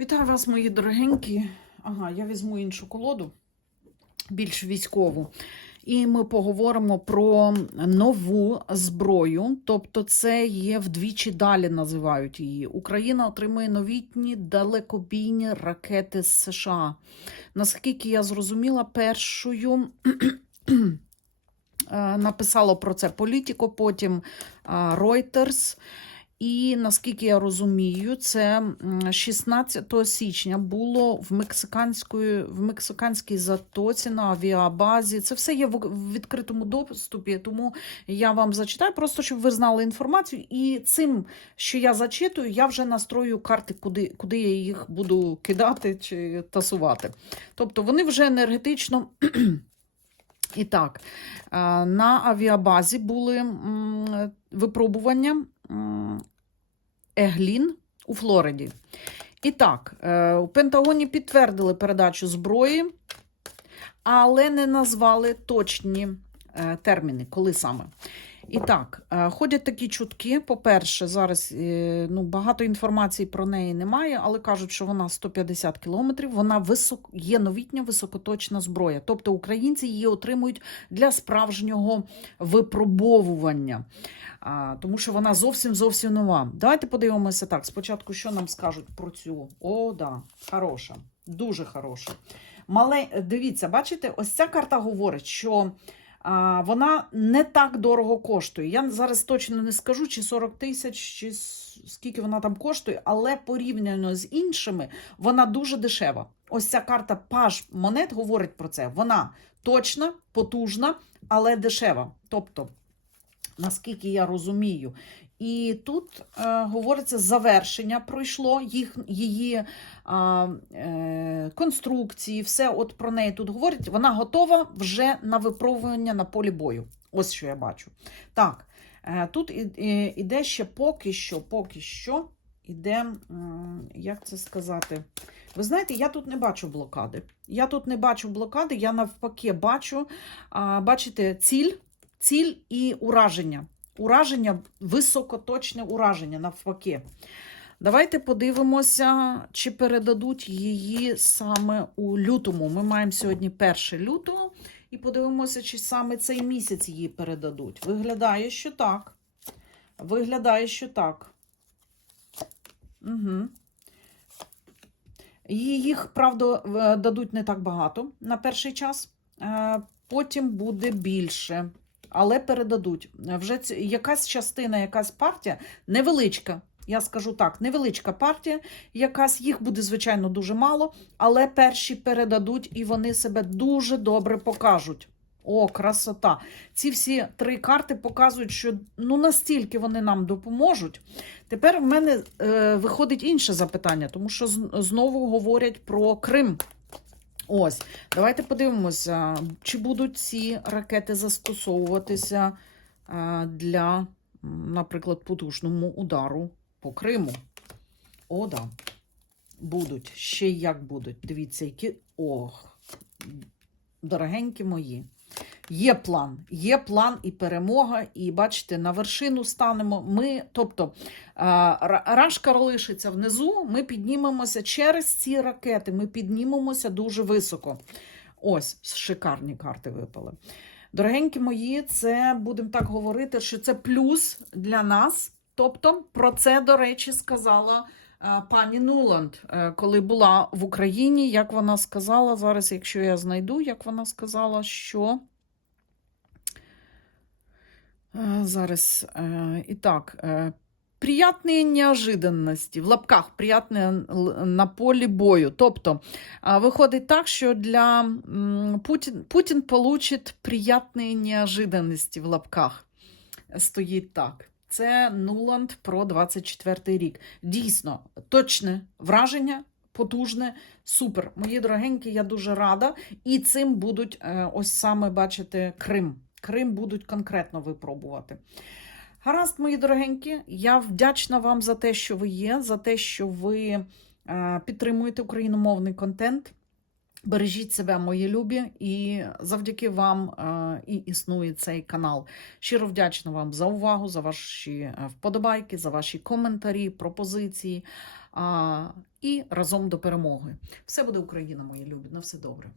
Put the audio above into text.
Вітаю вас, мої дорогенькі. Ага, я візьму іншу колоду, більш військову. І ми поговоримо про нову зброю. Тобто, це є вдвічі далі називають її. Україна отримує новітні далекобійні ракети з США. Наскільки я зрозуміла, першою е, написало про це Політіко, потім е, Reuters. І наскільки я розумію, це 16 січня було в мексиканської в мексиканській затоці на авіабазі. Це все є в відкритому доступі, тому я вам зачитаю, просто щоб ви знали інформацію. І цим, що я зачитую, я вже настрою карти, куди, куди я їх буду кидати чи тасувати. Тобто вони вже енергетично. І так, на авіабазі були випробування Еглін у Флориді. І так, е, у Пентагоні підтвердили передачу зброї, але не назвали точні е, терміни, коли саме. І так, е, ходять такі чутки. По-перше, зараз е, ну, багато інформації про неї немає, але кажуть, що вона 150 кілометрів, вона висок... є новітня високоточна зброя. Тобто українці її отримують для справжнього випробовування. Тому що вона зовсім зовсім нова. Давайте подивимося так. Спочатку, що нам скажуть про цю. О, да, хороша, дуже хороша. Мале... Дивіться, бачите, ось ця карта говорить, що вона не так дорого коштує. Я зараз точно не скажу, чи 40 тисяч, чи скільки вона там коштує, але порівняно з іншими, вона дуже дешева. Ось ця карта паж монет говорить про це. Вона точна, потужна, але дешева. Тобто, наскільки я розумію. І тут е, говориться, завершення пройшло їх, її е, конструкції, все от про неї тут говорять. Вона готова вже на випробування на полі бою. Ось що я бачу. Так, е, тут іде ще поки що, поки що іде, м, як це сказати? Ви знаєте, я тут не бачу блокади. Я тут не бачу блокади, я навпаки бачу, а, бачите, ціль, ціль і ураження. Ураження, високоточне ураження, навпаки. Давайте подивимося, чи передадуть її саме у лютому. Ми маємо сьогодні 1 лютого, і подивимося, чи саме цей місяць її передадуть. Виглядає, що так. Виглядає, що так. Угу. Їх, правда, дадуть не так багато на перший час, е, потім буде більше, але передадуть. Вже якась частина, якась партія невеличка. Я скажу так, невеличка партія, якась їх буде, звичайно, дуже мало, але перші передадуть і вони себе дуже добре покажуть. О, красота! Ці всі три карти показують, що ну настільки вони нам допоможуть. Тепер в мене е, виходить інше запитання, тому що знову говорять про Крим. Ось, давайте подивимося, чи будуть ці ракети застосовуватися е, для, наприклад, потужному удару по Криму. О, да. Будуть. Ще як будуть. Дивіться, які. Ох, дорогенькі мої. Є план, є план і перемога, і бачите, на вершину станемо. Ми, тобто, рашка лишиться внизу, ми піднімемося через ці ракети, ми піднімемося дуже високо. Ось, шикарні карти випали. Дорогенькі мої, це будемо так говорити, що це плюс для нас. Тобто, про це, до речі, сказала е, пані Нуланд, е, коли була в Україні. Як вона сказала, зараз, якщо я знайду, як вона сказала, що. Е, Зараз е, і так. е, Приятные неожиданності, в лапках приятне на полі бою. Тобто виходить так, що для Путін, Путін получить приятні неожиданності в лапках. Стоїть так. Це Нуланд про 24 рік. Дійсно, точне враження, потужне, супер. Мої дорогенькі, я дуже рада. І цим будуть ось саме бачите Крим. Крим будуть конкретно випробувати. Гаразд, мої дорогенькі, я вдячна вам за те, що ви є, за те, що ви е, підтримуєте україномовний контент. Бережіть себе, мої любі, і завдяки вам е, і існує цей канал. Щиро вдячна вам за увагу, за ваші е, вподобайки, за ваші коментарі, пропозиції. І разом до перемоги. Все буде Україна, мої любі. На все добре.